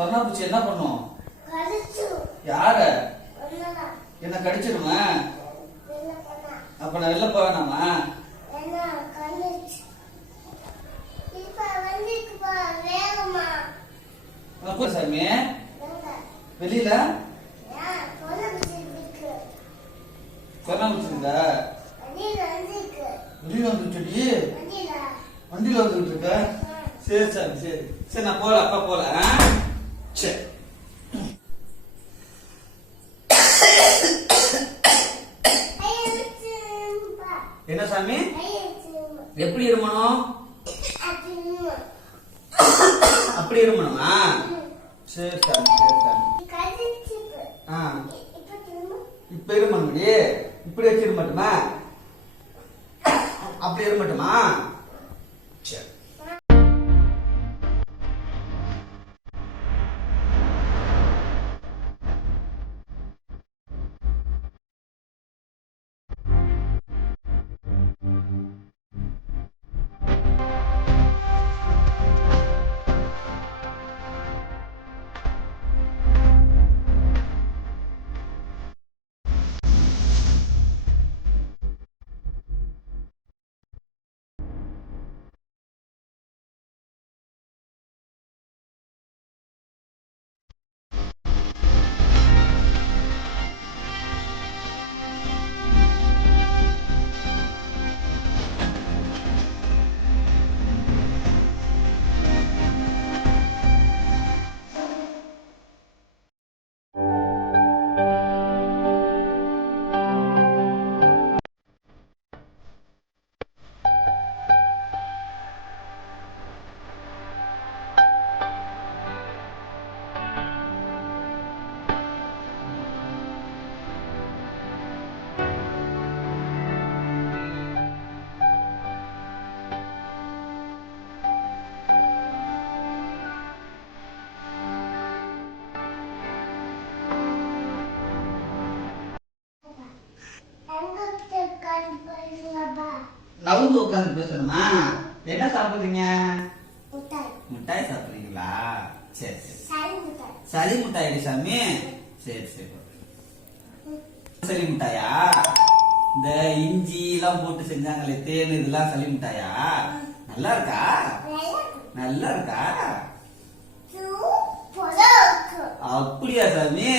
Corona பூச்சி என்ன பண்ணும்? யார? என்ன கடிச்சிருமா? அப்ப நான் வெளில போவேனாமா? சாமி வெளியில கொரோனா பூச்சி இருக்கா? வெளியில வந்துருச்சடி, வண்டியில வந்துட்டு இருக்க. சரி சாமி சரி சரி, நான் போல அப்பா போல. சரி என்ன சாமி எப்படி இருமணும்? அப்படி இருமணுமா? சரி சாமி சரி சாமி. இப்ப இருமணுடி, இப்படி வச்சு இருமட்டுமா? அப்படி இருமட்டுமா? சரி நவுந்து உட்காந்து பேசணுமா? என்ன சாப்பிடுறீங்க? மிட்டாய் சாப்பிடுறீங்களா? சரி சரி. சளி மிட்டாய் சாமி. சரி சரி. சளி மிட்டாயா? இந்த இஞ்சி எல்லாம் போட்டு செஞ்சாங்களே, தேன், இதெல்லாம் சளி மிட்டாயா? நல்லா இருக்கா? நல்லா இருக்கா? அப்படியா சாமி?